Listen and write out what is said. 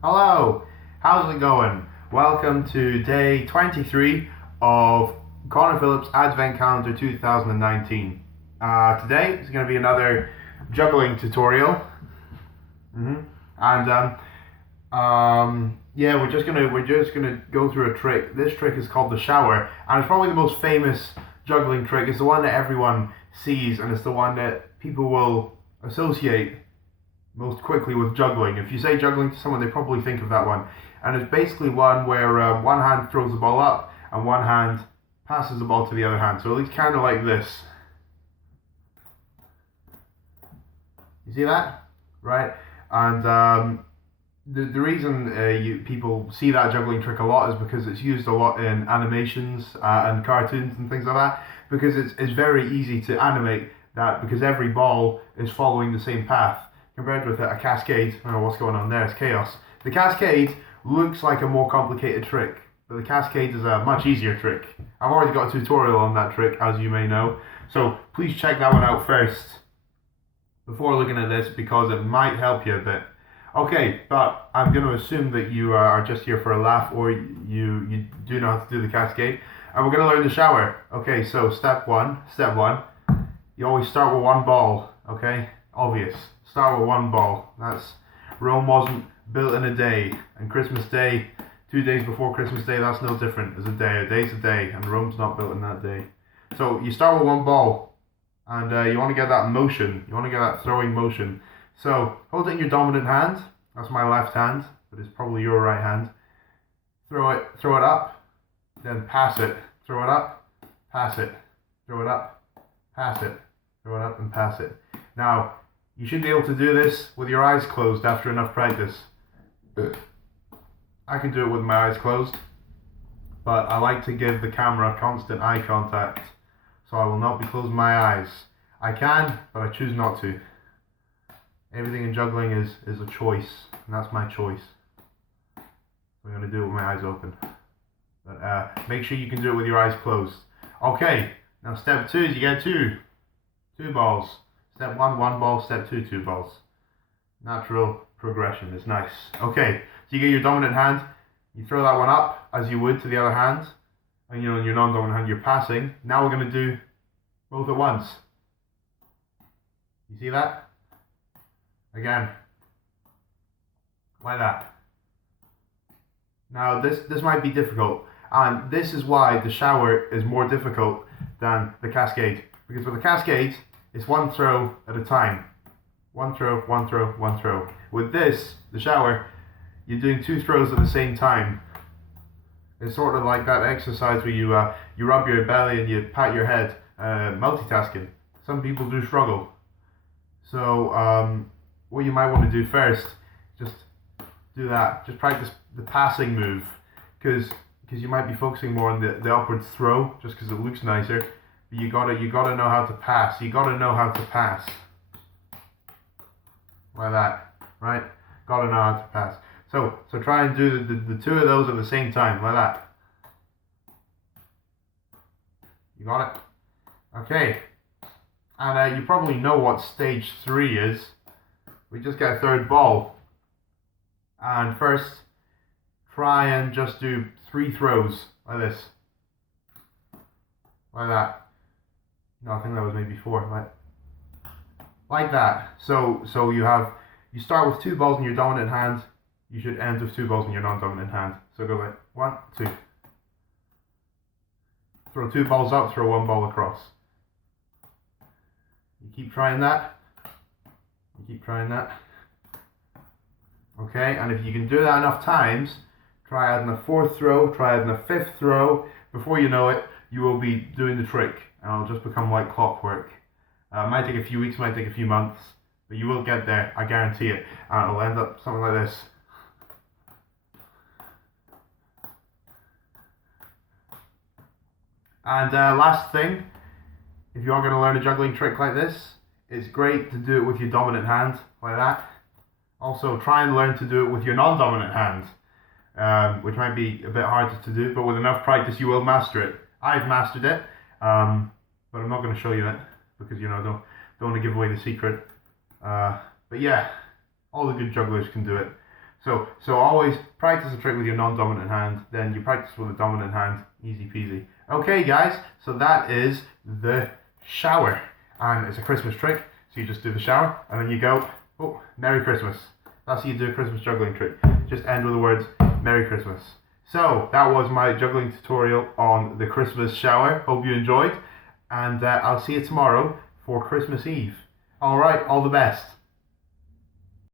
Hello, how's it going? Welcome to day 23 of Connor Phillips Advent Calendar 2019. Today is going to be another juggling tutorial. And yeah, we're just gonna go through a trick. This trick is called the shower, and it's probably the most famous juggling trick. It's the one that everyone sees, and it's the one that people will associate most quickly with juggling. If you say juggling to someone, they probably think of that one. And it's basically one where one hand throws the ball up and one hand passes the ball to the other hand. So it's kind of like this. You see that? Right? And the reason people see that juggling trick a lot is because it's used a lot in animations and cartoons and things like that. Because it's very easy to animate that because every ball is following the same path. Compared with a cascade, I don't know what's going on there, it's chaos. The cascade looks like a more complicated trick, but the cascade is a much easier trick. I've already got a tutorial on that trick, as you may know, so please check that one out first before looking at this because it might help you a bit. Okay, but I'm going to assume that you are just here for a laugh or you do know how to do the cascade, and we're going to learn the shower. Okay, so step one, you always start with one ball, okay? Obvious. Start with one ball. Rome wasn't built in a day, and Christmas Day, 2 days before Christmas Day, that's no different. It's a day. A day's a day, and Rome's not built in that day. So you start with one ball, and you want to get that motion. You want to get that throwing motion. So hold it in your dominant hand. That's my left hand, but it's probably your right hand. Throw it up, then pass it. Throw it up, pass it. Throw it up, pass it. Throw it up and pass it. Now, you should be able to do this with your eyes closed after enough practice. I can do it with my eyes closed, but I like to give the camera constant eye contact, so I will not be closing my eyes. I can, but I choose not to. Everything in juggling is a choice, and that's my choice. I'm going to do it with my eyes open. But make sure you can do it with your eyes closed. Okay, now step 2 is you get two balls. Step 1, one ball. Step 2, two balls. Natural progression is nice. Okay, so you get your dominant hand, you throw that one up as you would to the other hand, and in your non-dominant hand you're passing. Now we're going to do both at once. You see that? Again. Like that. Now this might be difficult, and this is why the shower is more difficult than the cascade. Because with the cascade, it's one throw at a time. One throw, one throw, one throw. With this, the shower, you're doing 2 throws at the same time. It's sort of like that exercise where you rub your belly and you pat your head, multitasking. Some people do struggle. So what you might want to do first, just do that. Just practice the passing move, because you might be focusing more on the upward throw, just because it looks nicer. But you gotta know how to pass. You gotta know how to pass. Like that, right? Gotta know how to pass. So try and do the 2 of those at the same time, like that. You got it? Okay. And you probably know what stage 3 is. We just get a 3rd ball. And first, try and just do 3 throws, like this. Like that. No, I think that was maybe 4, like that. So you start with 2 balls in your dominant hand. You should end with 2 balls in your non-dominant hand. So go like 1, 2. Throw 2 balls up, throw 1 ball across. You keep trying that. You keep trying that. Okay, and if you can do that enough times, try adding a 4th throw, try adding a 5th throw. Before you know it, you will be doing the trick, and it'll just become like clockwork. It might take a few weeks, might take a few months, but you will get there, I guarantee it. And it'll end up something like this. And last thing, if you are going to learn a juggling trick like this, it's great to do it with your dominant hand, like that. Also, try and learn to do it with your non-dominant hand, which might be a bit harder to do, but with enough practice you will master it. I've mastered it, but I'm not going to show you it, because I don't want to give away the secret. But yeah, all the good jugglers can do it. So always practice a trick with your non-dominant hand, then you practice with a dominant hand, easy peasy. Okay guys, so that is the shower. And it's a Christmas trick, so you just do the shower, and then you go, oh, Merry Christmas. That's how you do a Christmas juggling trick. Just end with the words, Merry Christmas. So, that was my juggling tutorial on the Christmas shower. Hope you enjoyed, and I'll see you tomorrow for Christmas Eve. Alright, all the best.